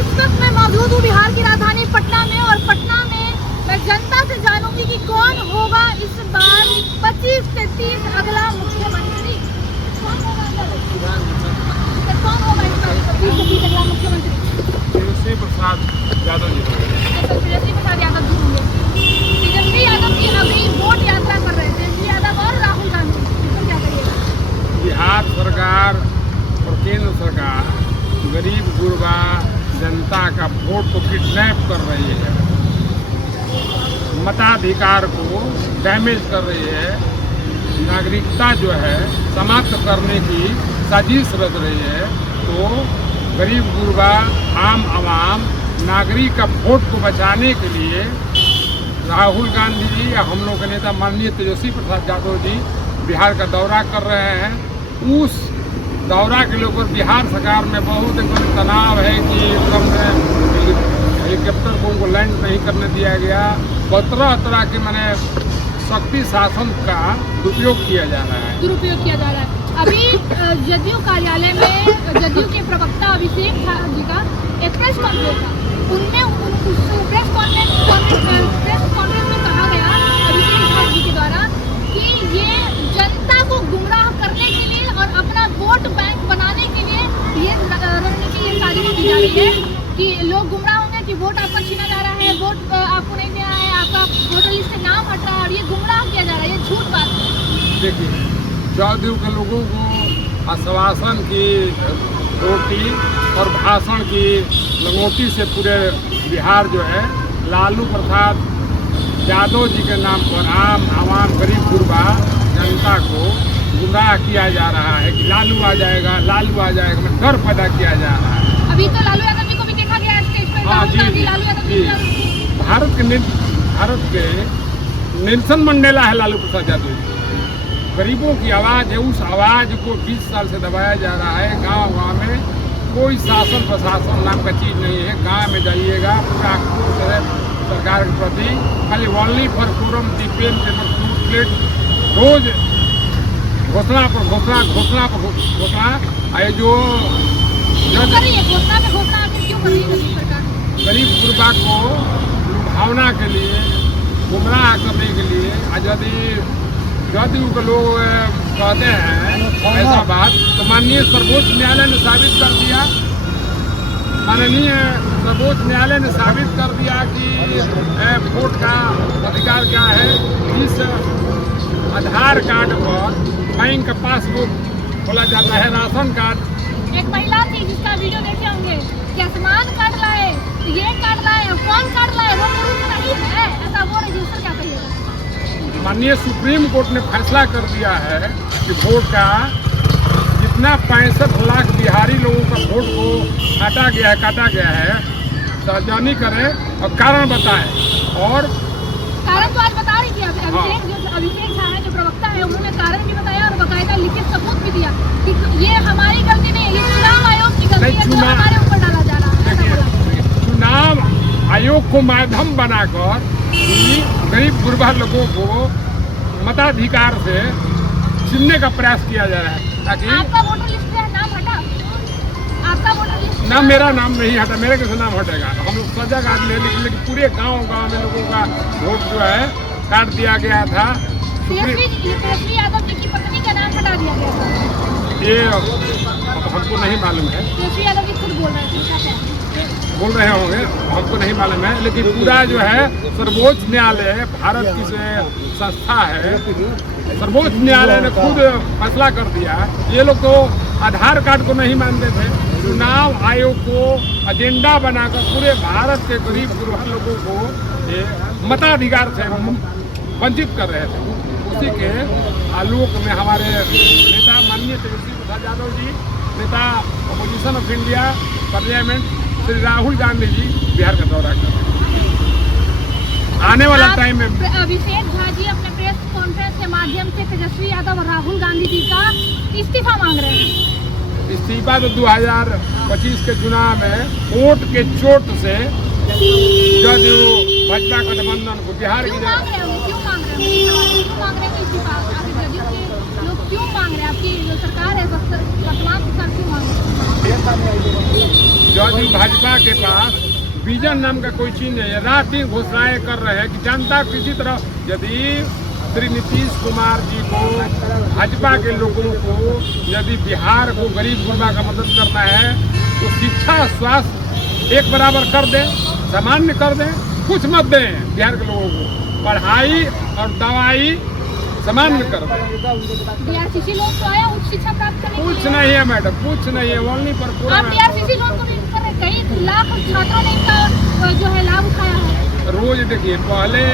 इस वक्त मैं मौजूद हूँ बिहार की राजधानी पटना में और पटना में मैं जनता से जानूंगी कि कौन होगा इस बार 25 से 30 अगला मुख्यमंत्री। कौन होगा इस बार 25 से 30 अगला मुख्यमंत्री? तेजस्वी प्रसाद यादव जी होंगे। तेजस्वी प्रसाद यादव जी होंगे। तेजस्वी यादव जी अभी वोट यात्रा कर रहे हैं, तेजस्वी यादव और राहुल गांधी, इसको क्या कहिएगा? बिहार सरकार और केंद्र सरकार गरीब गुरबा जनता का वोट को किडनैप कर रही है, मताधिकार को डैमेज कर रही है, नागरिकता जो है समाप्त करने की साजिश रच रही है। तो गरीब गुरबा आम आवाम नागरिक का वोट को बचाने के लिए राहुल गांधी जी या हम लोग के नेता माननीय तेजस्वी प्रसाद यादव जी बिहार का दौरा कर रहे हैं। उस दौरा के लेकर बिहार सरकार में बहुत एकदम तनाव है कि एकदम हेलीकॉप्टर को उनको लैंड नहीं करने दिया गया। तरह तरह के मैंने शक्ति शासन का दुरुपयोग किया जा रहा है। अभी जदयू कार्यालय में जदयू के प्रवक्ता अभिषेक झा जी का एक प्रेस कॉन्फ्रेंस था, उनमें उस प्रेस कॉन्फ्रेंस में कहा गया अभिषेक झा जी के द्वारा कि ये जनता को गुमराह करने के लिए और अपना वोट बैंक बनाने के लिए ये रणनीति ये साजिश की जा रही है कि लोग गुमराह होंगे कि वोट आपका छीना जा रहा है, वोट आपको नहीं दिया है, आपका वोटर लिस्ट से नाम हट रहा है और ये गुमराह किया जा रहा है, ये झूठ बात है। देखिए, जदयू के लोगों को आश्वासन की रोटी और भाषण की लंगोटी से पूरे बिहार जो है लालू प्रसाद यादव जी के नाम पर आम आवाम गरीब गुरबा जनता को गुमराह किया जा रहा है कि लालू आ जाएगा, डर पैदा किया जा रहा है। अभी तो लालू यादव जी को भी देखा गया स्टेज पर। हाँ जी, लालू यादव जी भारत के नेल्सन मंडेला है लालू प्रसाद यादव जी। गरीबों की आवाज़ है, उस आवाज़ को 20 साल से दबाया जा रहा है। गांव में कोई शासन प्रशासन नाम का चीज़ नहीं है। गांव में जाइएगा, पूरा आक्रोश है सरकार के प्रति, खाली ओनली फॉर कोरम दीपेन के प्लेट रोज घोषणा पर घोषणा आए जो गरीब गुरबा को लुभावना के लिए गुमराह करने के लिए यदि के लोग कहते हैं ऐसा बात, तो माननीय सर्वोच्च न्यायालय ने साबित कर दिया कि वोट का अधिकार क्या है। इस आधार कार्ड पर बैंक का पासबुक खोला जाता है, राशन कार्ड। एक महिला थी जिसका वीडियो देखे होंगे कि आसमान कार्ड लाए, ये कार्ड लाए, कौन कार्ड लाए, वो पुरुष नहीं है, ऐसा वो रजिस्टर क्या कहिएगा? माननीय सुप्रीम कोर्ट ने फैसला कर दिया है कि वोट का जितना 65 लाख बिहारी लोगों का वोट को काटा गया है, सार्वजनिक करें और कारण बताएं। और कारण तो आज बता रही थी अभिषेक झा है जो प्रवक्ता है, उन्होंने कारण भी बताया और बाकायदा लिखित सबूत भी दिया कि ये हमारी गलती नहीं है, ये चुनाव आयोग की गलती है, जो हमारे ऊपर डाला जा रहा है। चुनाव आयोग को माध्यम बनाकर गरीब गुरबा लोगों को मताधिकार से छीनने का प्रयास किया जा रहा है, ताकि आपका वोटर लिस्ट में नाम हटा, आपका वोटर लिस्ट नाम मेरा नाम नहीं हटा, मेरे कैसे नाम हटेगा? हम लोग सजग आदमी है, लेकिन पूरे गांव में लोगों का वोट जो है काट दिया गया था। तेजस्वी यादव जी की पत्नी का नाम हटा दिया गया था, ये हमको नहीं मालूम है। तेजस्वी यादव जी खुद बोल रहे होंगे, हमको नहीं मालूम है। लेकिन पूरा जो है सर्वोच्च न्यायालय भारत की संस्था है, सर्वोच्च न्यायालय ने खुद फैसला कर दिया। ये लोग तो आधार कार्ड को नहीं मानते थे, चुनाव आयोग को एजेंडा बनाकर पूरे भारत के गरीब गुरबा लोगों को मताधिकार से वंचित कर रहे थे। उसी के आलोक में हमारे नेता माननीय तेजस्वी प्रसाद यादव जी, नेता opposition of India parliament Shri Rahul Gandhi ji Bihar का दौरा कर रहे हैं। आने वाला टाइम में अभिषेक झा जी अपने प्रेस कॉन्फ्रेंस के माध्यम से तेजस्वी यादव और राहुल गांधी जी का इस्तीफा मांग रहे हैं। इस्तीफा तो 2025 के चुनाव में वोट के चोट से जदयू भाजपा गठबंधन को बिहार की क्यों मांग रहे हैं इस्तीफा? जदयू के लोग क्यों मांग रहे हैं? आपकी जो सरकार है वर्तमान सरकार क्यों मांग रहे हैं? यदि भाजपा के पास विजन नाम का कोई चीज नहीं है, रात दिन घोषणाएं कर रहे हैं कि जनता किसी तरह, यदि श्री नीतीश कुमार जी को, भाजपा के लोगों को यदि बिहार को गरीब गुरबा का मदद करना है तो शिक्षा स्वास्थ्य एक बराबर कर दें, सामान्य कर दें, कुछ मत दें बिहार के लोगों को, पढ़ाई और दवाई सामान्य कर दें। DRCC लोन तो आया उच्च शिक्षा प्राप्त करने के कुछ लिए। नहीं है मैडम, कुछ नहीं है, ओनली पर पूरा आप DRCC लोन को भी कर रहे, कई लाख छात्रों ने इसका जो है लाभ उठाया है। रोज देखिए, पहले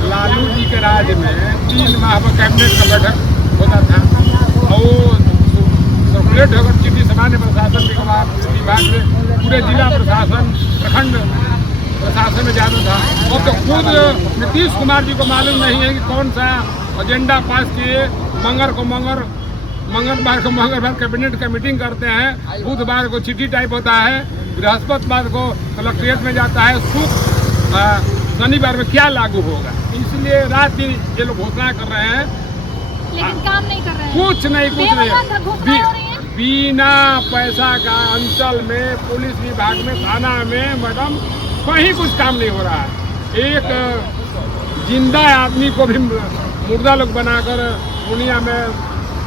लालू जी के राज में 3 माह पर कैबिनेट का बैठक होता था और वो सर्कुलेट होकर चिट्ठी सामान्य प्रशासन विभाग में पूरे जिला प्रशासन, प्रखंड प्रशासन में जाना था। और तो खुद नीतीश कुमार जी को मालूम नहीं है कि कौन सा एजेंडा पास किए। मंगलवार कैबिनेट का मीटिंग करते हैं, बुधवार को चिट्ठी टाइप होता है, बृहस्पतिवार को कलेक्ट्रेट में जाता है, शनिवार में क्या लागू होगा। इसलिए रात दिन ये लोग घोषणा कर रहे हैं, लेकिन काम नहीं कर रहे हैं। कुछ नहीं घोषणाएं हो रही हैं। बिना पैसा का अंचल में, पुलिस विभाग में, थाना में मैडम कहीं कुछ काम नहीं हो रहा है। एक जिंदा आदमी को भी मुर्दा लोग बनाकर दुनिया में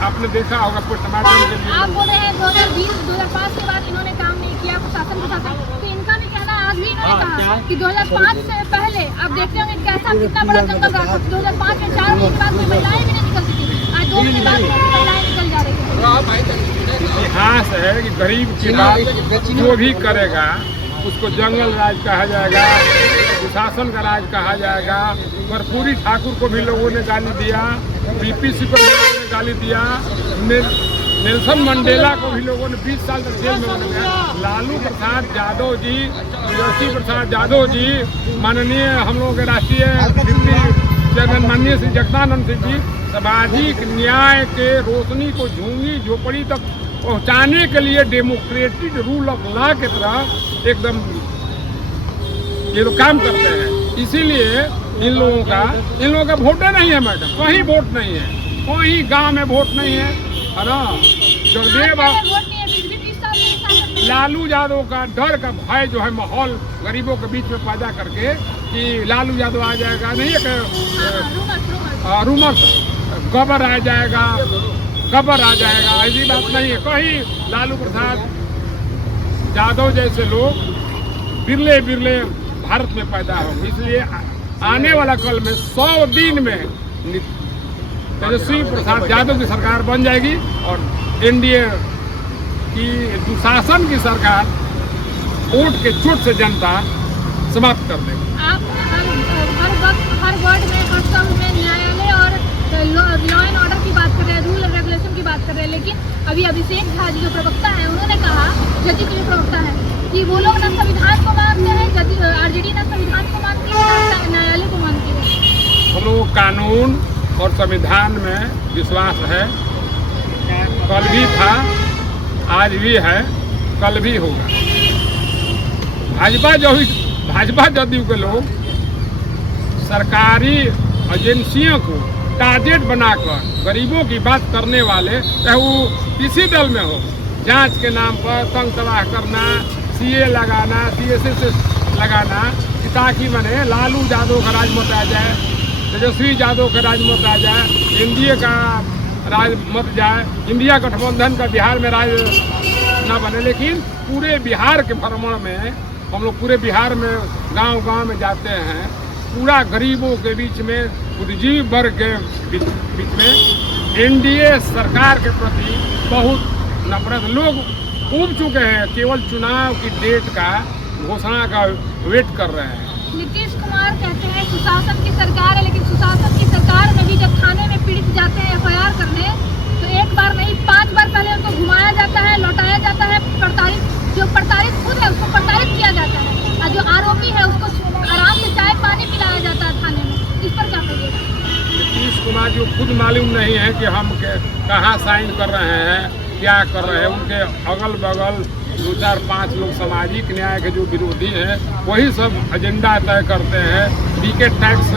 आपने देखा होगा पोस्टमार्टम के लिए। आप बोल रहे हैं 2020-2005 के बाद इन्होंने काम नहीं किया प्रशासन, तो इनका भी कहना आज भी इन्होंने कहा कि 2005 से पहले आप देखते होंगे कैसा कितना बड़ा जंगल रहा था। 2005 में 4 महीने बाद महिलाएं भी नहीं निकलती थी, आज 2 महीने बाद महिलाएं निकल जा रही है। इतिहास है कि गरीब की बात जो भी करेगा उसको जंगल राज कहा जाएगा, शासन का राज कहा जाएगा। कर्पूरी ठाकुर को भी लोगों ने गाली दिया, बीपीसी को भी लोगों ने गाली दिया, नेल्सन मंडेला को भी लोगों ने 20 साल तक जेल में होने दिया। लालू प्रसाद यादव जी, तेजस्वी प्रसाद यादव जी, माननीय हम लोगों के राष्ट्रीय डिप्टी चेयरमैन माननीय श्री जगदानंद सिंह जी, सामाजिक न्याय के रोशनी को झुंगी झोपड़ी तक पहुंचाने के लिए डेमोक्रेटिक रूल ऑफ लॉ के तरह एकदम ये लोग काम करते हैं। इसीलिए इन लोगों का वोट नहीं है मैडम, कहीं वोट नहीं है, कोई गांव में वोट नहीं है, है ना। जगदेव लालू यादव का डर का भय जो है माहौल गरीबों के बीच में पैदा करके कि लालू यादव आ जाएगा, नहीं रूमर गबर आ जाएगा, गबर आ जाएगा, ऐसी बात नहीं है। कहीं लालू प्रसाद यादव जैसे लोग बिरले बिरले भारत में पैदा होंगे। इसलिए आने वाला कल में 100 दिन में तेजस्वी प्रसाद यादव की सरकार बन जाएगी और एनडीए की दुशासन की सरकार वोट के चोट से जनता समाप्त कर देगी। आप हर वक्त हर वर्ड में, हर शब्द में न्यायालय और लॉ एंड ऑर्डर की बात कर रहे हैं, रूल एंड रेगुलेशन की बात कर रहे हैं, लेकिन अभी अभिषेक झा जी जो प्रवक्ता है उन्होंने कहा, जदयू के जो प्रवक्ता है, कि वो लोग न संविधान को मानते हैं, आरजेडी न संविधान को मानती है न न्यायालय को मानती है। हम लोग कानून और संविधान में विश्वास है, कल भी था, आज भी है, कल भी होगा। भाजपा जदयू के लोग सरकारी एजेंसियों को टारगेट बनाकर गरीबों की बात करने वाले, चाहे वो किसी दल में हो, जांच के नाम पर संग सलाह करना, सीए लगाना, सीएसएस लगाना, ताकि मने लालू यादव का राजमत आ जाए, तेजस्वी यादव का राजमत आ जाए, एनडीए का राज मत जाए, इंडिया गठबंधन का बिहार में राज ना बने। लेकिन पूरे बिहार के भ्रमण में हम लोग पूरे बिहार में गांव-गांव में जाते हैं, पूरा गरीबों के बीच में, बुद्धिजीवी वर्ग के बीच में एनडीए सरकार के प्रति बहुत नफरत, लोग उब चुके हैं, केवल चुनाव की डेट का घोषणा का वेट कर रहे हैं। नीतीश कुमार कहते हैं सुशासन की सरकार है, लेकिन सुशासन की सरकार में भी जब थाने में पीड़ित जाते हैं FIR करने, तो एक बार नहीं 5 बार पहले उनको घुमाया जाता है, लौटाया जाता है, जो प्रताड़ित खुद है उसको प्रताड़ित किया जाता है, और जो आरोपी है उसको आराम से चाय पानी पिलाया जाता है थाने में। इस पर क्या कहिएगा? नीतीश कुमार जी खुद मालूम नहीं है कि हम कहाँ साइन कर रहे हैं, क्या कर रहे हैं। उनके अगल बगल 2-4-5 लोग सामाजिक न्याय के जो विरोधी हैं वही सब एजेंडा तय करते हैं। टिकट टैक्स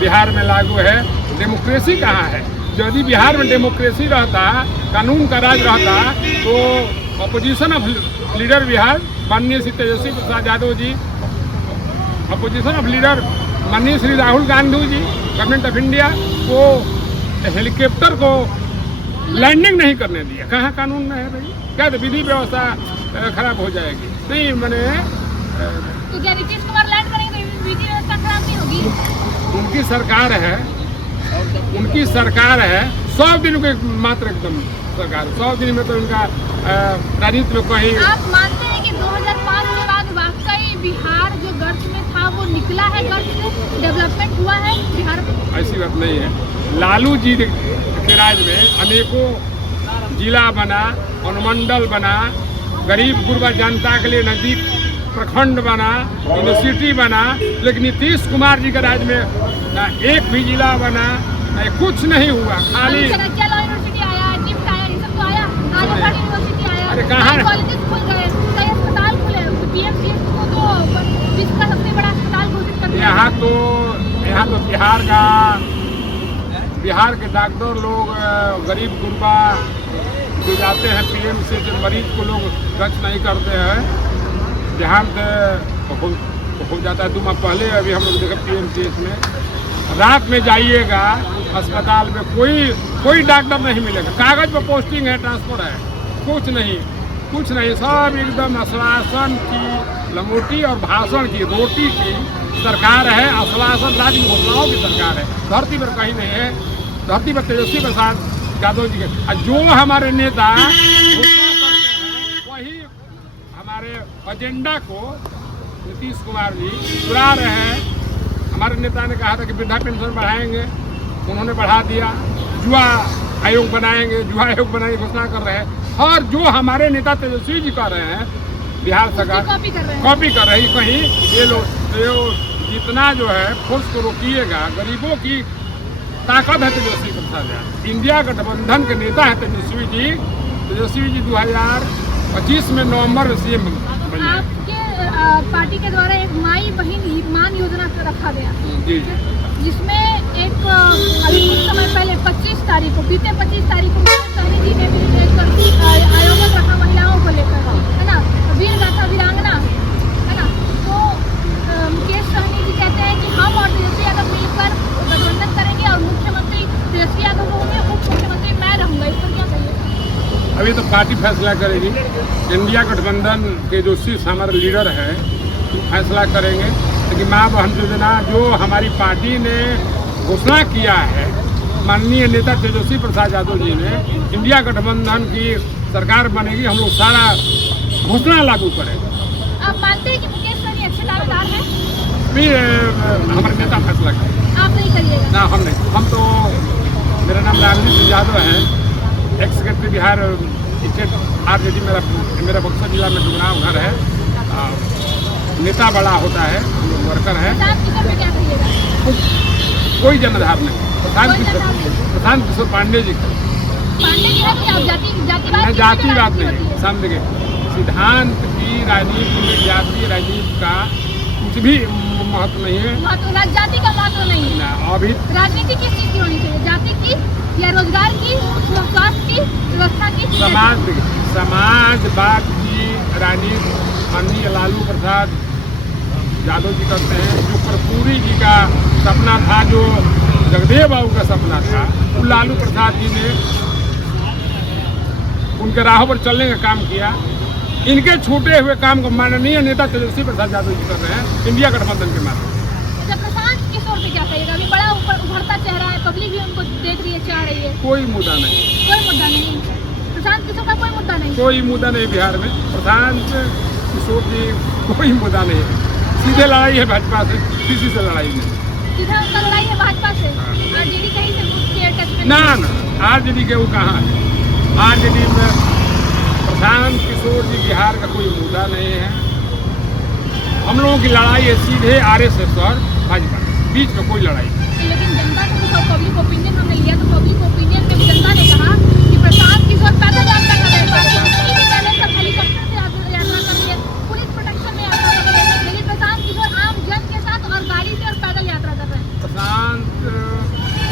बिहार में लागू है, डेमोक्रेसी कहाँ है? यदि बिहार में डेमोक्रेसी रहता, कानून का राज रहता, तो अपोजिशन ऑफ लीडर बिहार माननीय श्री तेजस्वी प्रसाद यादव जी, अपोजिशन ऑफ लीडर माननीय श्री राहुल गांधी जी, गवर्नमेंट ऑफ इंडिया को हेलीकॉप्टर को लैंडिंग नहीं करने दिया। कहाँ कानून में है भाई? क्या तो विधि व्यवस्था खराब हो जाएगी? नहीं मैंने तो क्या नीतीश कुमार लैंड करेंगे तो विधि व्यवस्था खराब नहीं होगी? उनकी सरकार है 100 दिन को मात्र एकदम सरकार 100 दिन में तो उनका राजनीति में कहीं। आप मानते हैं कि 2005 के बाद वाकई बिहार जो गर्त में था वो निकला है, गर्त से डेवलपमेंट हुआ है बिहार में? ऐसी बात नहीं है। लालू जी के राज में अनेकों जिला बना, अनुमंडल बना, गरीब गुरबा जनता के लिए नजदीक प्रखंड बना, यूनिवर्सिटी बना, लेकिन नीतीश कुमार जी के राज में ना एक भी जिला बना, ना कुछ नहीं हुआ। खाली यूनिवर्सिटी आया, निफ्ट आया, ये सब तो आया, आजमगढ़ यूनिवर्सिटी आया, अरे कहाँ कॉलेजेस खुल गए, कई अस्पताल खुले, पीएमसीएच को तो विश्व का सबसे बड़ा अस्पताल घोषित कर दिया। यहाँ तो बिहार के डॉक्टर लोग गरीब गुरबा जो जाते हैं पीएमसीएच मरीज को लोग टच नहीं करते हैं, देहांत हो जाता है। 2 माह पहले अभी हम लोग देखा पीएमसीएच में रात में जाइएगा अस्पताल में कोई डॉक्टर नहीं मिलेगा। कागज पर पोस्टिंग है, ट्रांसफर है, कुछ नहीं। सब एकदम आश्वासन की लंगोटी और भाषण की रोटी की सरकार है। आश्वासन राज्य घोषणाओं की सरकार है, धरती पर कहीं नहीं है। धरती पर तेजस्वी प्रसाद यादव जी के जो हमारे नेता घोषणा करते हैं वही हमारे एजेंडा को नीतीश कुमार जी चुरा रहे हैं। हमारे नेता ने कहा था कि वृद्धा पेंशन बढ़ाएंगे, उन्होंने बढ़ा दिया। जुआ आयोग बनाएंगे, जुआ आयोग बनाने की घोषणा कर रहे हैं। और जो हमारे नेता तेजस्वी जी कर रहे हैं बिहार सरकार कॉपी कर रही। कहीं ये लोग जितना जो है फोर्स को रोकिएगा, गरीबों की ताकत है तेजस्वी प्रसाद यादव। इंडिया गठबंधन के नेता है तेजस्वी जी 2025 में नवंबर में सीएम बने। आपके पार्टी के द्वारा एक माई बहन मान योजना रखा गया जी, जिसमें एक अभी कुछ समय पहले 25 तारीख को बीते 25 तारीख को सहनी जी ने भी एक आयोजन रखा महिलाओं को लेकर, है ना, वीर गाथा वीरांगना, है ना। तो मुकेश सहनी जी कहते हैं कि हम और तेजस्वी यादव मिलकर गठबंधन करेंगे और मुख्यमंत्री तेजस्वी यादव होंगे, उप मुख्यमंत्री मैं रहूँगा। इस पर क्या कहिए? अभी तो पार्टी फैसला करेगी। इंडिया गठबंधन के जो शीर्ष हमारे लीडर हैं फैसला करेंगे। लेकिन माँ बहन योजना जो हमारी पार्टी ने घोषणा किया है, माननीय नेता तेजस्वी प्रसाद यादव जी ने, इंडिया गठबंधन की सरकार बनेगी, हम लोग सारा घोषणा लागू करेंगे। आप मानते हैं कि मुकेश सहनी अच्छे दावेदार हैं? फिर हमारे नेता फैसला करेंगे। आप नहीं करिएगा? ना, हम नहीं। हम तो, मेरा नाम रामजीत सिंह यादव है, x secretary Bihar state RJD. मेरा बक्सर जिला में डुमराव घर है। नेता बड़ा होता है, हम लोग वर्कर हैं। कोई जनाधार नहीं। प्रशांत किशोर पांडे जी का जातिवाद नहीं। समझ गए? सिद्धांत की राजनीति में जातीय राजनीति का कुछ भी महत्व नहीं है। जाति का महत्व नहीं है ना। अभी राजनीति किस चीज की होनी चाहिए? जाति की या रोजगार की, स्वास्थ्य की, व्यवस्था की? समाजवाद की राजनीति माननीय लालू प्रसाद यादव जी करते हैं। जो कर्पूरी जी का सपना था, जो जगदेव बाबू का सपना था, वो लालू प्रसाद जी ने उनके राहों पर चलने का काम किया। इनके छूटे हुए काम को माननीय नेता तेजस्वी प्रसाद यादव जी कर रहे हैं इंडिया गठबंधन के माध्यम से। प्रशांत किशोर पे क्या कहिएगा? अभी बड़ा उभरता चेहरा है, पब्लिक भी उनको देख रही है, चाह रही है। कोई मुद्दा नहीं। प्रशांत किशोर का कोई मुद्दा नहीं? कोई मुद्दा नहीं बिहार में। प्रशांत किशोर जी कोई मुद्दा नहीं है। सीधे लड़ाई है भाजपा से, किसी से लड़ाई नहीं। सीधा उनका लड़ाई है भाजपा से? आरजेडी कहीं से उसके टच में? ना, आरजेडी के वो कहाँ है? आरजेडी में प्रशांत किशोर जी बिहार का कोई मुद्दा नहीं है। हम लोगों की लड़ाई है सीधे आरएसएस और भाजपा, बीच में कोई लड़ाई नहीं। लेकिन जनता को तो पब्लिक ओपिनियन हमने लिया, तो पब्लिक ओपिनियन में भी जनता ने कहा कि प्रशांत किशोर पैदल यात्रा कर रहे हैं, सब हेलीकॉप्टर से यात्रा कर रही है, पुलिस प्रोटेक्शन में यात्रा कर रही है, लेकिन प्रशांत किशोर आम जन के साथ और गाड़ी से और पैदल यात्रा कर रहे हैं। प्रशांत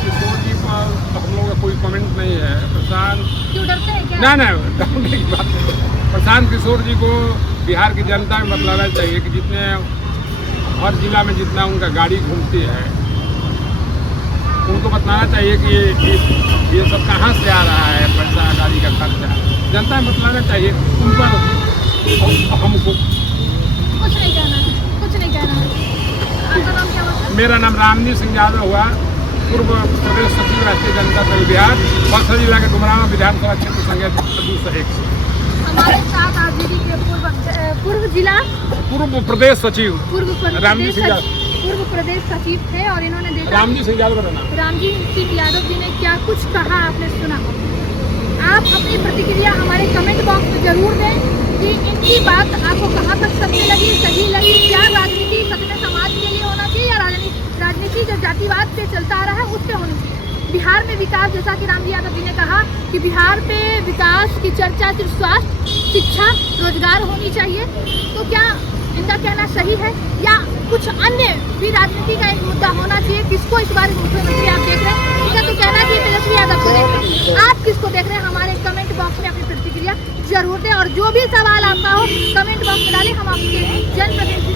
किशोर जी पर हम लोगों का कोई कमेंट नहीं है। प्रशांत क्यों डरते हैं क्या? ना, डरने की बात नहीं। प्रशांत किशोर जी को बिहार की जनता में बतलाना चाहिए कि जितने हर जिला में जितना उनका गाड़ी घूमती है उनको बताना चाहिए कि ये सब कहाँ से आ रहा है पैसा गाड़ी का खर्चा। जनता में बतलाना चाहिए उन पर हमको कुछ नहीं कहना है, कुछ नहीं कहना है। आपका नाम क्या हुआ? मेरा नाम रामजी सिंह यादव हुआ, पूर्व प्रदेश सचिव राष्ट्रीय जनता दल बिहार, बक्सर जिला के डुमराव विधानसभा क्षेत्र संघ 201 से। हमारे साथ आरजेडी के पूर्व जिला पूर्व प्रदेश सचिव रामजी सिंह यादव, पूर्व प्रदेश सचिव थे और इन्होंने देखा रामजी सिंह यादव का नाम। रामजी सिंह यादव जी ने क्या कुछ कहा आपने सुना। आप अपनी प्रतिक्रिया हमारे कमेंट बॉक्स में जरूर दें कि इनकी बात आपको कहाँ तक सत्य लगी, सही लगी। क्या राजनीति सच में समाज के लिए होना चाहिए या राजनीति जो जातिवाद से चलता आ रहा है उससे होनी चाहिए। बिहार में विकास, जैसा कि रामजी यादव जी ने कहा कि बिहार पे विकास की चर्चा सिर्फ स्वास्थ्य, शिक्षा, रोजगार होनी चाहिए, तो क्या इनका कहना सही है या कुछ अन्य भी राजनीति का एक मुद्दा होना चाहिए? किसको इस बार मुख्यमंत्री आप देख रहे हैं? इनका तो कहना है कि तेजस्वी यादव को देख रहे हैं। आप किसको देख रहे हैं? हमारे कमेंट बॉक्स में अपनी प्रतिक्रिया जरूर दें और जो भी सवाल आपका हो कमेंट बॉक्स में डालें, हम आपके जनप्रतिनिधि